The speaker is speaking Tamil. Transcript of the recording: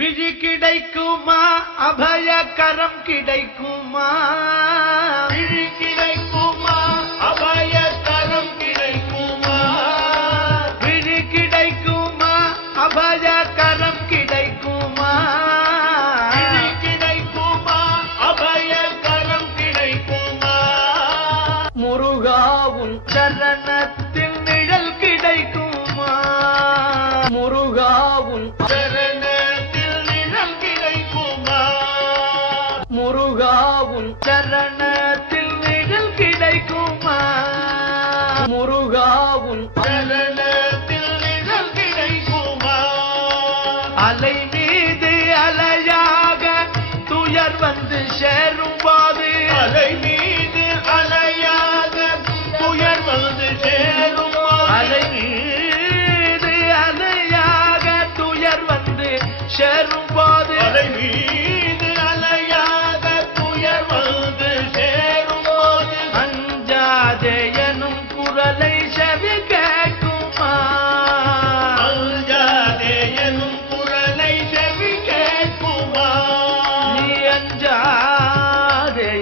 விழி கிடைக்குமா, அபயகரம் கிடைக்குமா, விழி கிடைக்குமா, அபயகரம் கிடைக்குமா, விழி கிடைக்குமா, அபயகரம் கிடைக்குமா, விழி கிடைக்குமா, அபயகரம் கிடைக்குமா, முருகாவும் சரணத்தில் நிழல் கிடைக்குமா, முருகாவும் சரணத்தில் நிழல் கிடைக்குமா, முருகாவும் சரணத்தில் நிழல் கிடைக்குமா, முருகாவும் சரணத்தில் நிழல் கிடைக்குமா, அலை மீது அலையாக துயர் வந்து சேரும்போது, அலை மீது அலையாக துயர் வந்து சேருமா, அலை மீது அலையாக துயர் வந்து சேரும்போது